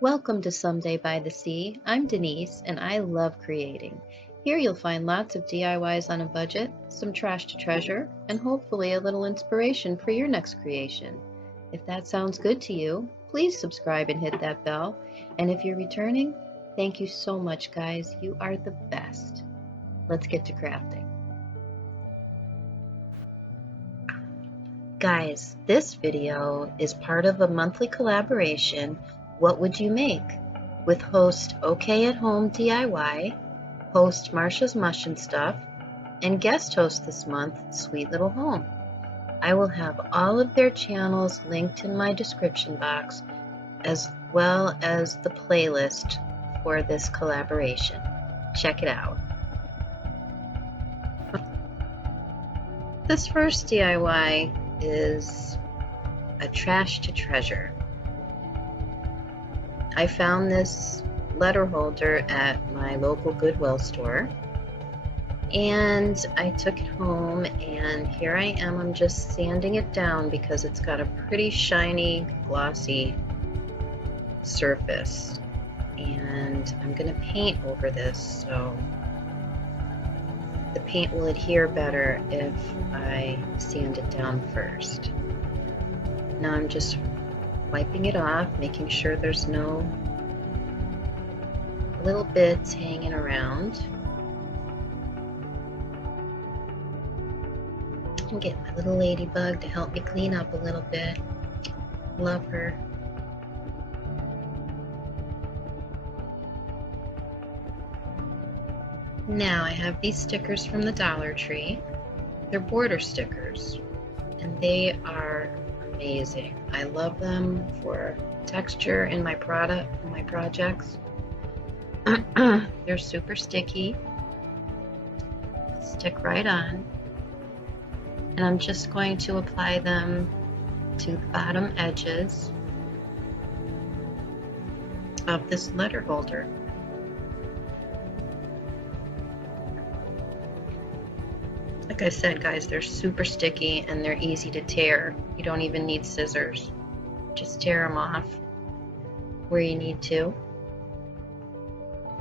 Welcome to Someday by the Sea. I'm Denise and I love creating. Here you'll find lots of DIYs on a budget, some trash to treasure, and hopefully a little inspiration for your next creation. If that sounds good to you, please subscribe and hit that bell. And if you're returning, thank you so much, guys. You are the best. Let's get to crafting. Guys, this video is part of a monthly collaboration, What Would You Make? With host OK at Home DIY, host Marsha's Mush and Stuff, and guest host this month, Sweet Little Home. I will have all of their channels linked in my description box, as well as the playlist for this collaboration. Check it out. This first DIY is a trash to treasure. I found this letter holder at my local Goodwill store and I took it home, and here I am. I'm just sanding it down because it's got a pretty shiny, glossy surface, and I'm going to paint over this so the paint will adhere better if I sand it down first. Now I'm just wiping it off, making sure there's no little bits hanging around. And get my little ladybug to help me clean up a little bit. Love her. Now I have these stickers from the Dollar Tree. They're border stickers, and they are amazing. I love them for texture in my projects. They're super sticky. Stick right on. And I'm just going to apply them to the bottom edges of this letter holder. Like I said, guys, they're super sticky and they're easy to tear. You don't even need scissors. Just tear them off where you need to.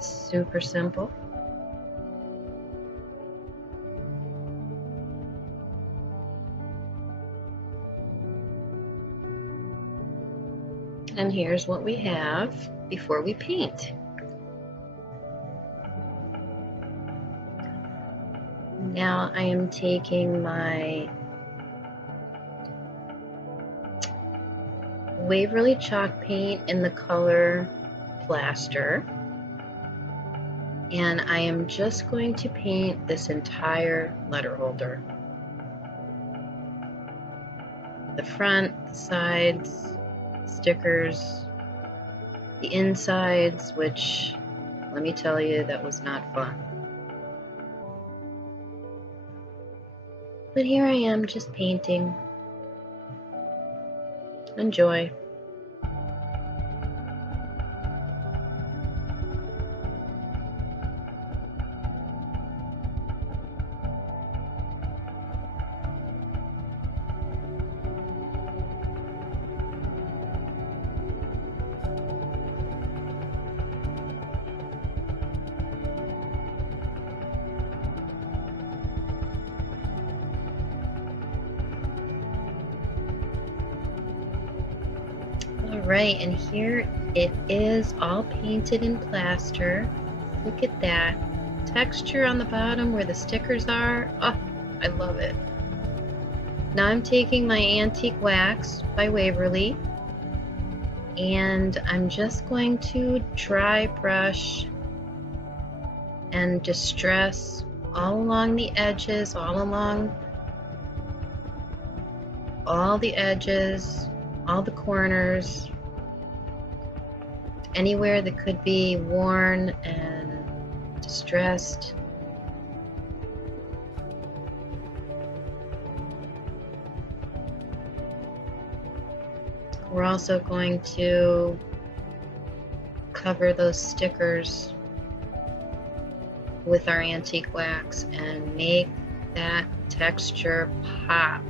Super simple. And here's what we have before we paint. Now I am taking my Waverly chalk paint in the color Plaster, and I am just going to paint this entire letter holder. The front, the sides, stickers, the insides, which, let me tell you, that was not fun. But here I am just painting. Enjoy. Alright, and here it is, all painted in plaster. Look at that texture on the bottom where the stickers are. Oh, I love it. Now I'm taking my antique wax by Waverly, and I'm just going to dry brush and distress all along the edges, all the edges, all the corners, anywhere that could be worn and distressed. We're also going to cover those stickers with our antique wax and make that texture pop.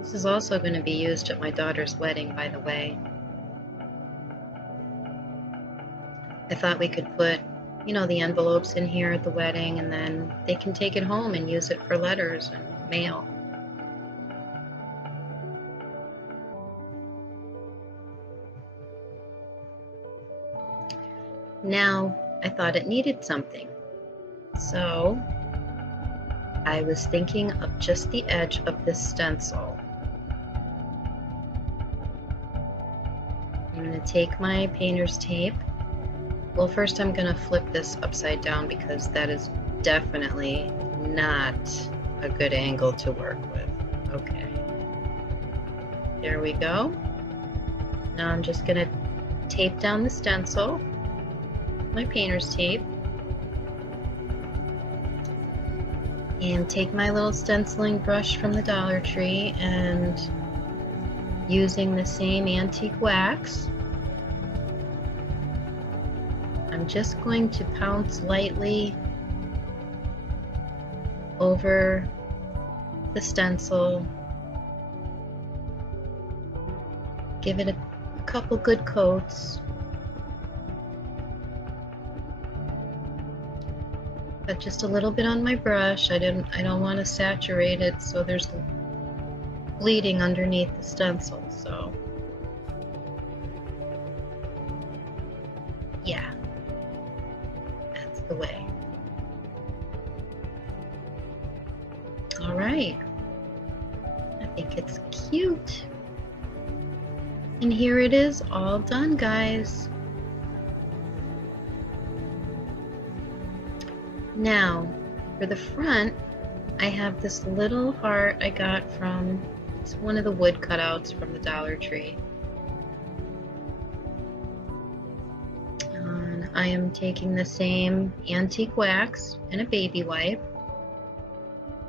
This is also going to be used at my daughter's wedding, by the way. I thought we could put, you know, the envelopes in here at the wedding, and then they can take it home and use it for letters and mail. Now, I thought it needed something. So, I was thinking of just the edge of this stencil. I'm going to take my painter's tape. Well, first I'm going to flip this upside down because that is definitely not a good angle to work with. Okay. There we go. Now I'm just going to tape down the stencil, my painter's tape, and take my little stenciling brush from the Dollar Tree, and using the same antique wax, I'm just going to pounce lightly over the stencil, give it a couple good coats, but just a little bit on my brush. I don't want to saturate it so there's bleeding underneath the stencil. So yeah, that's the way. All right, I think it's cute. And here it is, all done, guys. Now, for the front, I have this little heart I got from, it's one of the wood cutouts from the Dollar Tree. And I am taking the same antique wax and a baby wipe,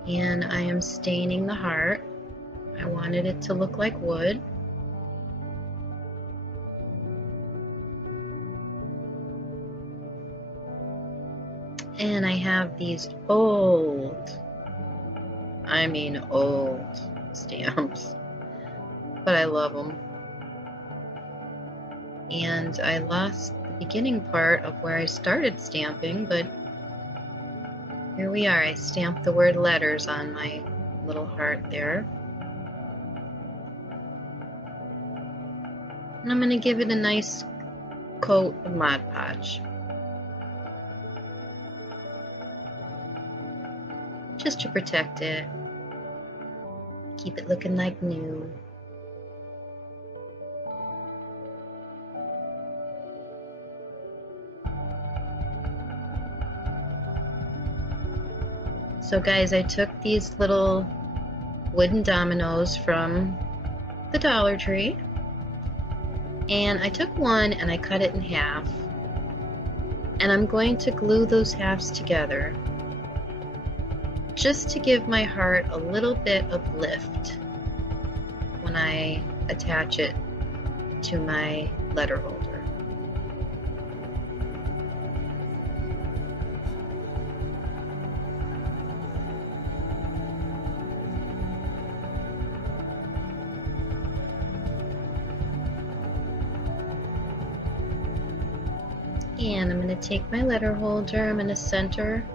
and I am staining the heart. I wanted it to look like wood. And I have these old stamps, but I love them. And I lost the beginning part of where I started stamping, but here we are. I stamped the word letters on my little heart there. And I'm going to give it a nice coat of Mod Podge, just to protect it, keep it looking like new. So guys, I took these little wooden dominoes from the Dollar Tree, and I took one and I cut it in half, and I'm going to glue those halves together just to give my heart a little bit of lift when I attach it to my letter holder. And I'm going to take my letter holder, I'm going to center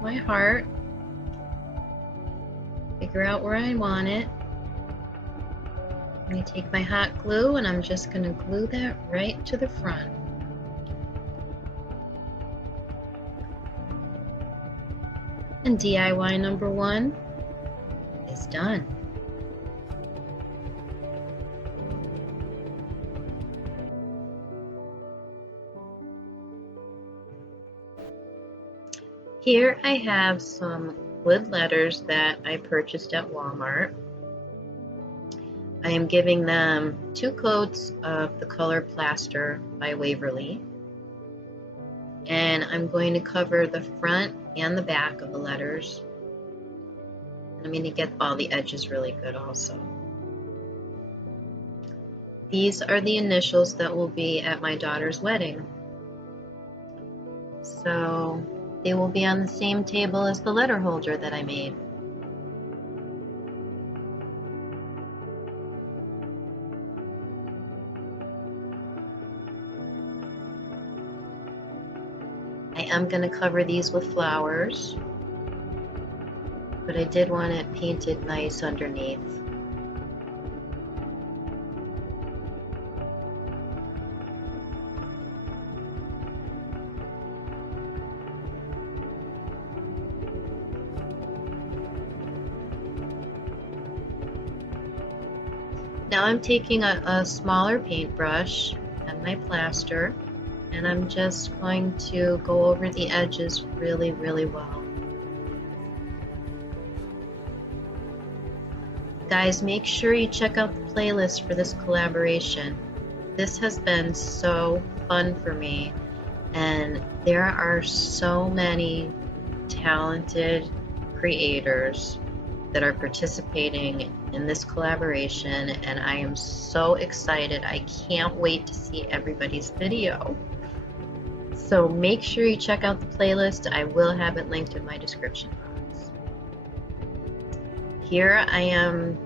my heart, figure out where I want it. I'm going to take my hot glue and I'm just going to glue that right to the front. And DIY number 1 is done. Here I have some wood letters that I purchased at Walmart. I am giving them 2 coats of the color plaster by Waverly. And I'm going to cover the front and the back of the letters. I'm going to get all the edges really good also. These are the initials that will be at my daughter's wedding. So they will be on the same table as the letter holder that I made. am going to cover these with flowers, but I did want it painted nice underneath. Now I'm taking a smaller paintbrush and my plaster, and I'm just going to go over the edges really, really well. Guys, make sure you check out the playlist for this collaboration. This has been so fun for me, and there are so many talented creators that are participating in this collaboration, and I am so excited. I can't wait to see everybody's video. So make sure you check out the playlist. I will have it linked in my description box. Here I am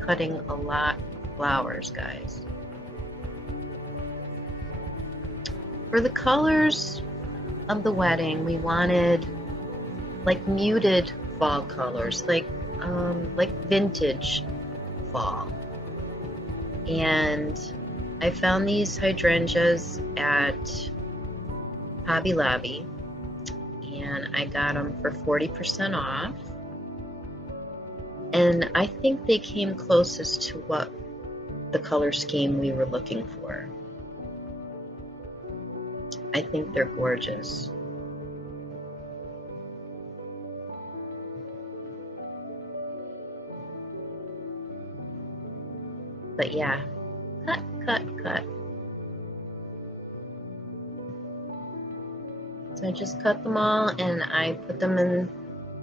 cutting a lot of flowers, guys. For the colors of the wedding, we wanted like muted fall colors, like vintage fall. And I found these hydrangeas at Hobby Lobby, and I got them for 40% off. And I think they came closest to what the color scheme we were looking for. I think they're gorgeous. But yeah, cut, cut, cut. So I just cut them all and I put them in,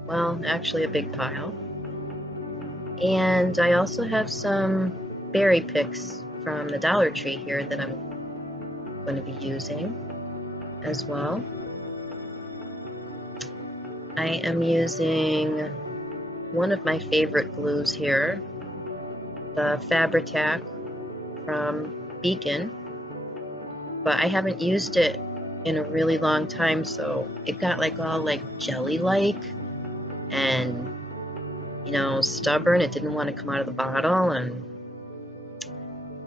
well, actually a big pile. And I also have some berry picks from the Dollar Tree here that I'm going to be using as well. I am using one of my favorite glues here, the Fabri-Tac from Beacon, but I haven't used it in a really long time, so it got like all like jelly-like and, you know, stubborn. It didn't want to come out of the bottle, and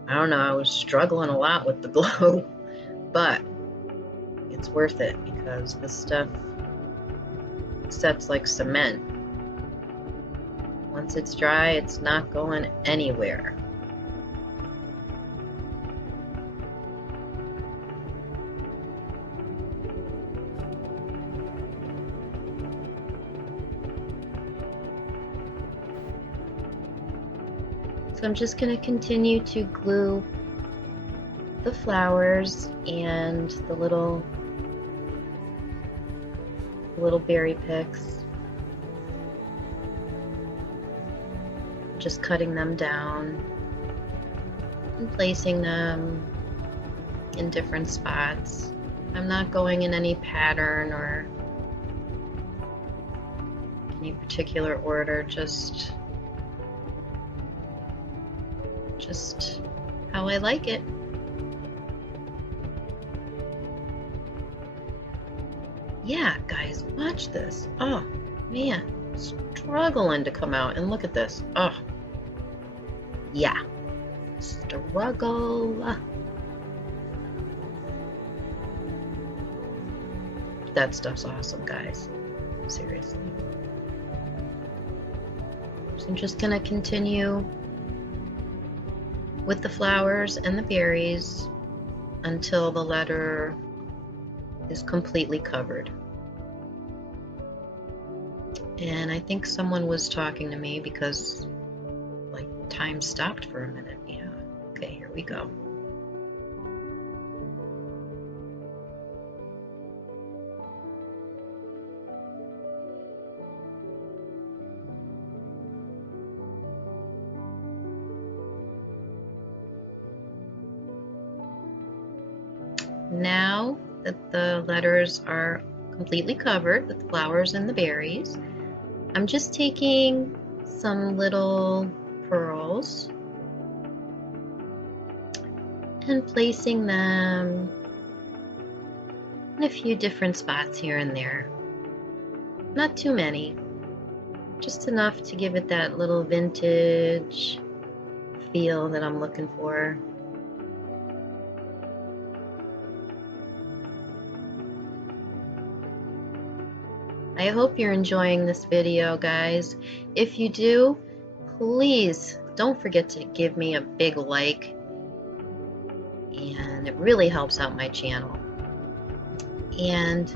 I don't know, I was struggling a lot with the glue, but it's worth it because this stuff sets like cement. Once it's dry, it's not going anywhere. So I'm just going to continue to glue the flowers and the little berry picks. Just cutting them down and placing them in different spots. I'm not going in any pattern or any particular order, just how I like it. Yeah, guys, watch this. Oh man, struggling to come out, and look at this. Oh yeah, struggle. That stuff's awesome, guys, seriously. So I'm just gonna continue with the flowers and the berries until the letter is completely covered. And I think someone was talking to me because like time stopped for a minute. Yeah, okay, here we go. Now that the letters are completely covered with the flowers and the berries, I'm just taking some little pearls and placing them and a few different spots here and there. Not too many, just enough to give it that little vintage feel that I'm looking for. I hope you're enjoying this video, guys. If you do, please don't forget to give me a big like, and it really helps out my channel. And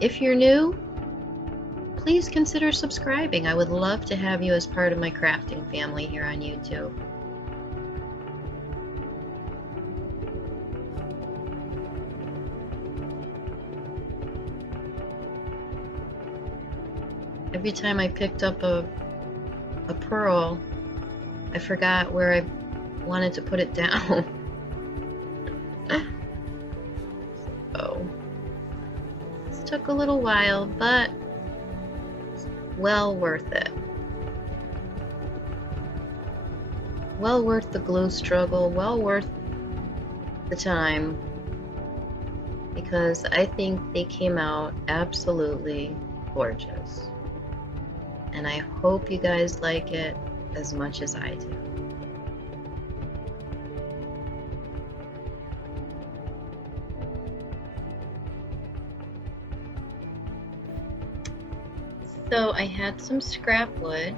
if you're new, please consider subscribing. I would love to have you as part of my crafting family here on YouTube. Every time I picked up a pearl, I forgot where I wanted to put it down. So, this took a little while, but it's well worth it. Well worth the glue struggle, well worth the time, because I think they came out absolutely gorgeous. And I hope you guys like it as much as I do. So I had some scrap wood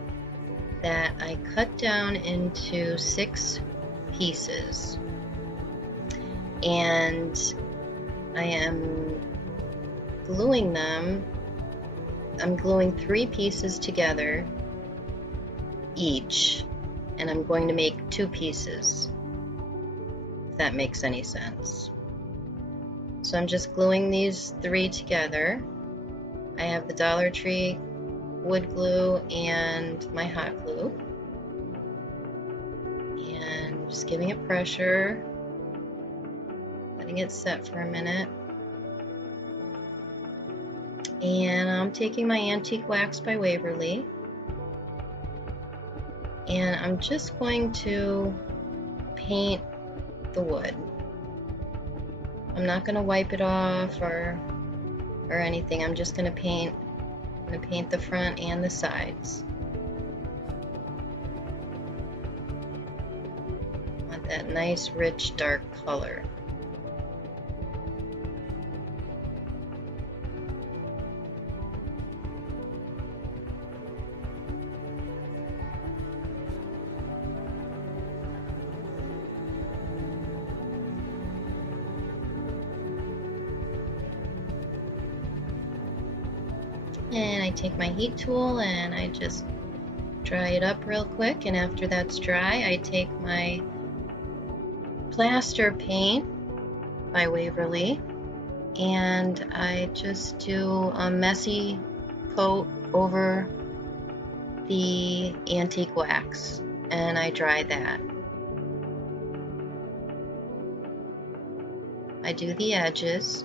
that I cut down into 6 pieces, and I am gluing them. I'm gluing 3 pieces together each, and I'm going to make 2 pieces, if that makes any sense. So I'm just gluing these 3 together. I have the Dollar Tree wood glue and my hot glue, and just giving it pressure, letting it set for a minute. And I'm taking my Antique Wax by Waverly, and I'm just going to paint the wood. I'm not going to wipe it off or anything. I'm just going to paint. I'm going to paint the front and the sides. I want that nice, rich, dark color. And I take my heat tool and I just dry it up real quick, and after that's dry, I take my plaster paint by Waverly and I just do a messy coat over the antique wax, and I dry that. I do the edges.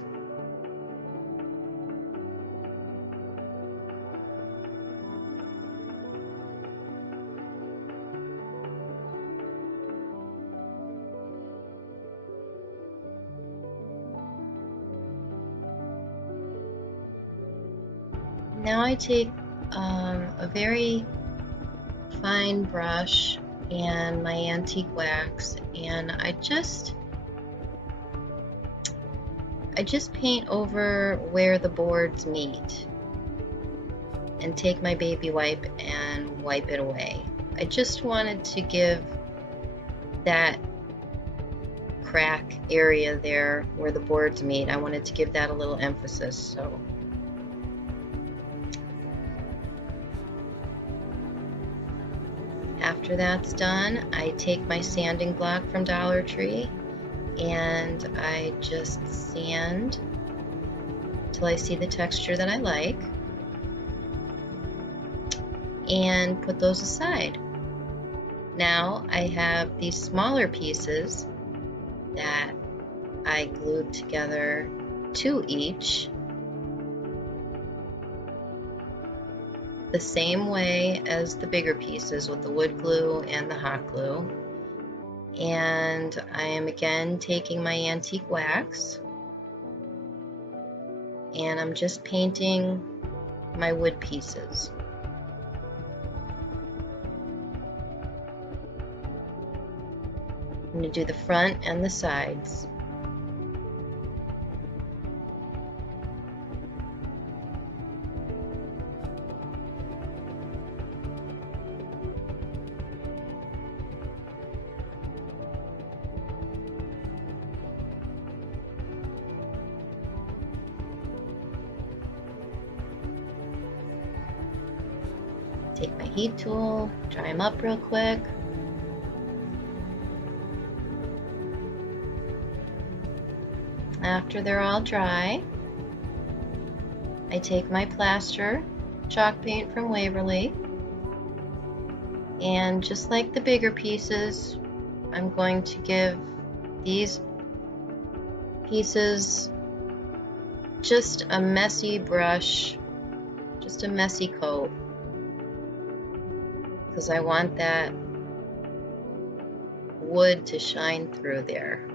Now I take a very fine brush and my antique wax, and I just paint over where the boards meet, and take my baby wipe and wipe it away. I just wanted to give that crack area there where the boards meet, I wanted to give that a little emphasis. So after that's done, I take my sanding block from Dollar Tree and I just sand till I see the texture that I like, and put those aside. Now I have these smaller pieces that I glued together, 2 each, the same way as the bigger pieces with the wood glue and the hot glue. And I am again taking my antique wax and I'm just painting my wood pieces. I'm going to do the front and the sides. Take my heat tool, dry them up real quick. After they're all dry, I take my plaster chalk paint from Waverly, and just like the bigger pieces, I'm going to give these pieces just a messy brush, just a messy coat, because I want that wood to shine through there.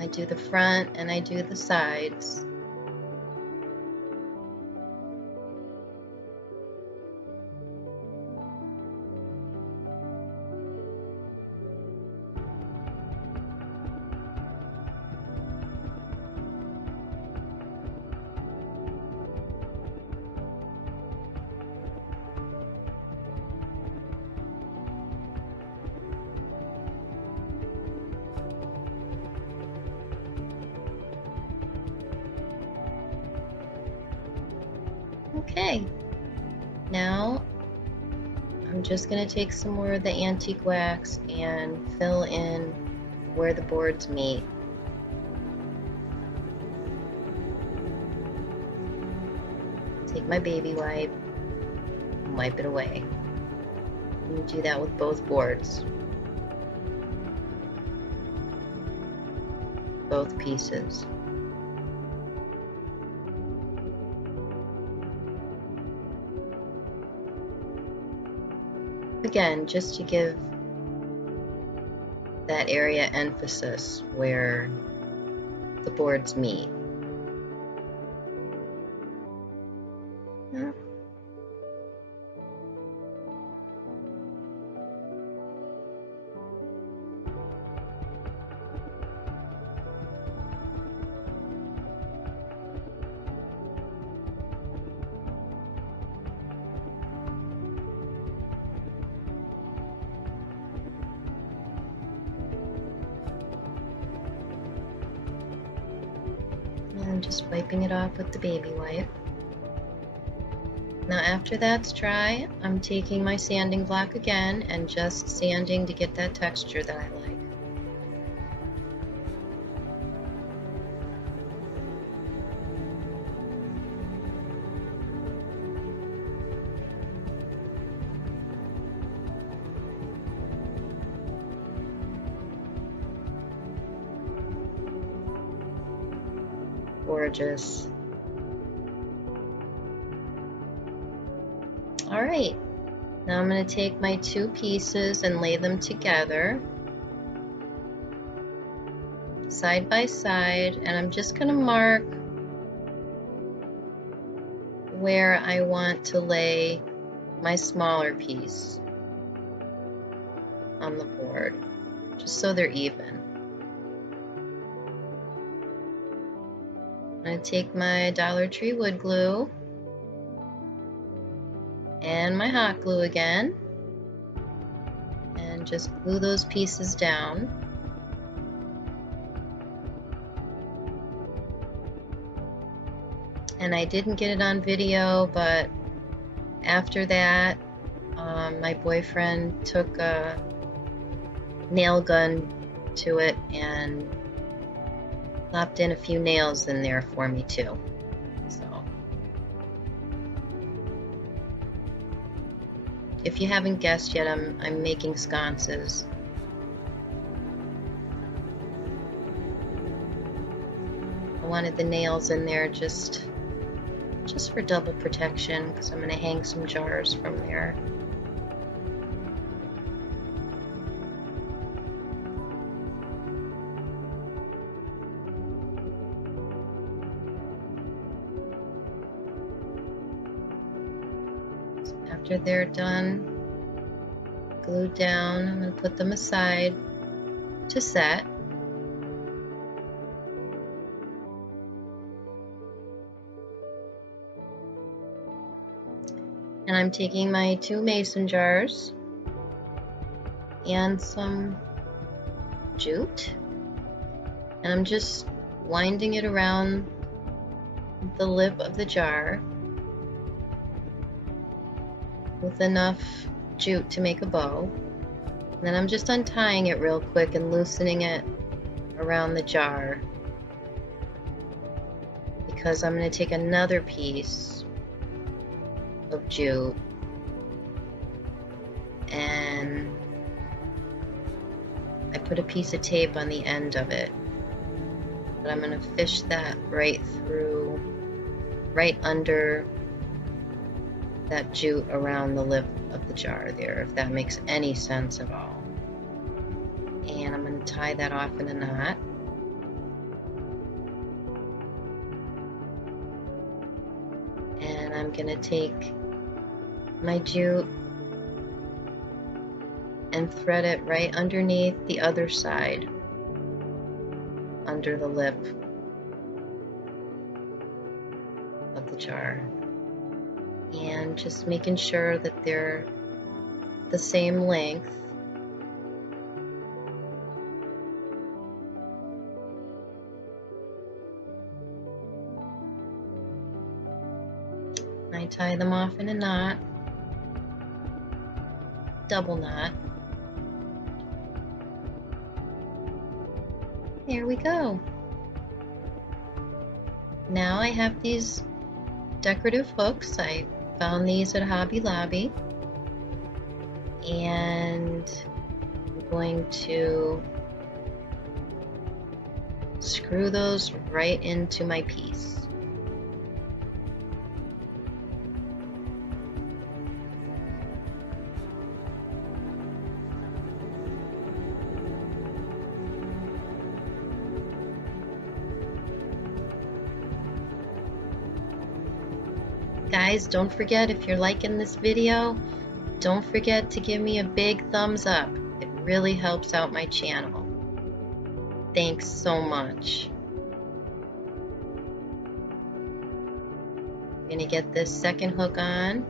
I do the front and I do the sides. Okay, now I'm just going to take some more of the antique wax and fill in where the boards meet. Take my baby wipe and wipe it away. And do that with both boards, both pieces. Again, just to give that area emphasis where the boards meet. And just wiping it off with the baby wipe. Now after that's dry, I'm taking my sanding block again and just sanding to get that texture that I like. Gorgeous. All right, now I'm going to take my two pieces and lay them together side by side, and I'm just going to mark where I want to lay my smaller piece on the board, just so they're even. I'm going to take my Dollar Tree wood glue and my hot glue again and just glue those pieces down. And I didn't get it on video, but after that my boyfriend took a nail gun to it and popped in a few nails in there for me too. So if you haven't guessed yet, I'm making sconces. I wanted the nails in there just for double protection, because I'm going to hang some jars from there. After they're done, glued down, I'm going to put them aside to set. And I'm taking my 2 mason jars and some jute, and I'm just winding it around the lip of the jar with enough jute to make a bow. And then I'm just untying it real quick and loosening it around the jar, because I'm going to take another piece of jute and I put a piece of tape on the end of it, but I'm going to fish that right through, right under that jute around the lip of the jar there, if that makes any sense at all. And I'm going to tie that off in a knot. And I'm going to take my jute and thread it right underneath the other side, under the lip of the jar. And just making sure that they're the same length. I tie them off in a knot, double knot. There we go. Now I have these decorative hooks. I found these at Hobby Lobby, and I'm going to screw those right into my piece. Guys, don't forget, if you're liking this video, don't forget to give me a big thumbs up. It really helps out my channel. Thanks so much. I'm going to get this second hook on.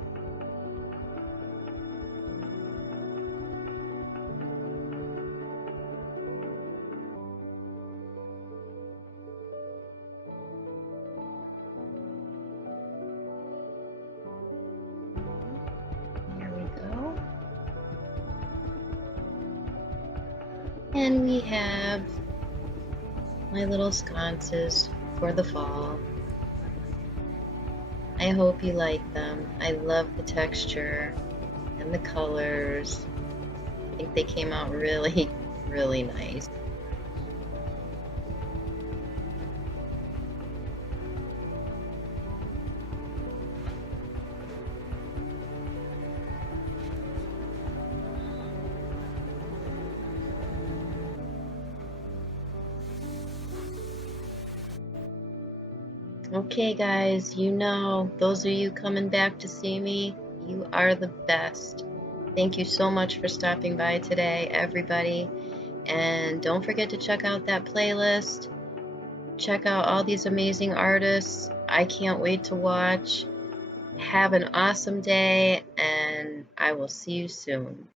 And we have my little sconces for the fall. I hope you like them. I love the texture and the colors. I think they came out really, really nice. Okay guys, you know, those of you coming back to see me, you are the best. Thank you so much for stopping by today, everybody. And don't forget to check out that playlist. Check out all these amazing artists. I can't wait to watch. Have an awesome day, and I will see you soon.